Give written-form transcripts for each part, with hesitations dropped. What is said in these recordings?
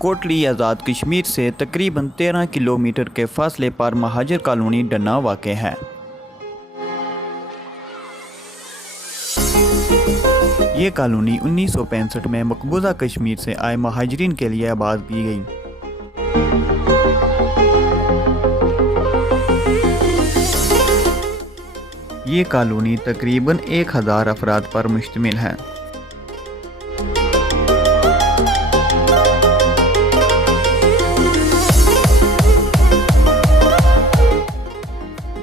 कोटली आज़ाद कश्मीर से तकरीबन 13 किलोमीटर के फासले पर महाजर कॉलोनी डन्ना वाक़ है। ये कॉलोनी 1965 में मकबूजा कश्मीर से आए महाजरीन के लिए आबाद की गई। ये कॉलोनी तकरीबन 1000 अफराद पर मुश्तमिल है।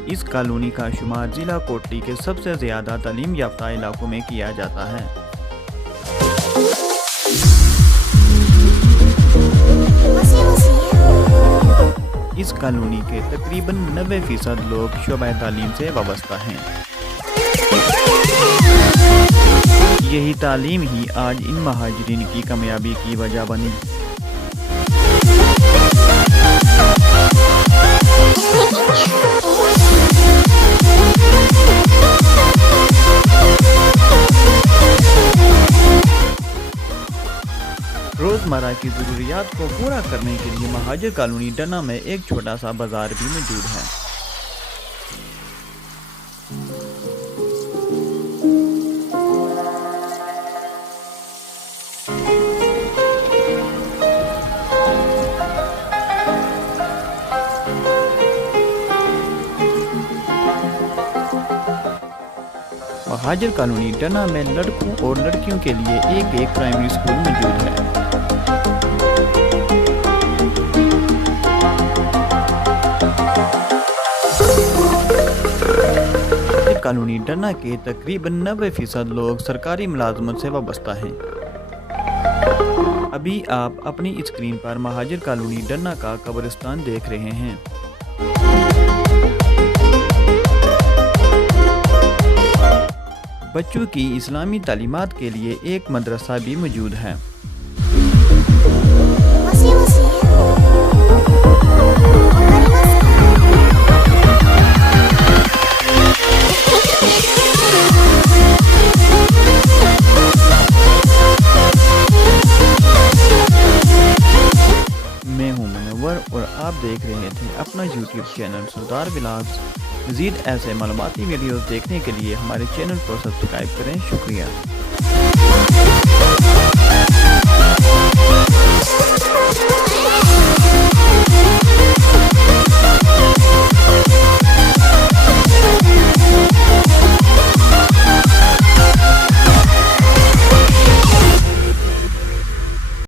इस कॉलोनी का शुमार जिला कोटली के सबसे ज़्यादा तालीम याफ्ता इलाकों में किया जाता है। इस कॉलोनी के तकरीबन 90% लोग शोबा तालीम से वाबस्ता हैं। यही तालीम ही आज इन महाजरीन की कामयाबी की वजह बनी। रोज़मर्रा की ज़रूरियात को पूरा करने के लिए महाजर कॉलोनी डन्ना में एक छोटा सा बाज़ार भी मौजूद है। महाजर कॉलोनी डन्ना में लड़कों और लड़कियों के लिए एक प्राइमरी स्कूल मौजूद है। कॉलोनी डन्ना के तकरीबन 90% लोग सरकारी मुलाजमत से वाबस्ता हैं। अभी आप अपनी स्क्रीन पर महाजर कॉलोनी डन्ना का कब्रिस्तान देख रहे हैं। बच्चों की इस्लामी तालीमात के लिए एक मदरसा भी मौजूद है। मैं हूं मनव्वर और आप देख रहे थे अपना YouTube चैनल सरदार व्लॉग्स। मज़ीद ऐसे मालूमाती वीडियोस देखने के लिए हमारे चैनल को सब्सक्राइब करें। शुक्रिया।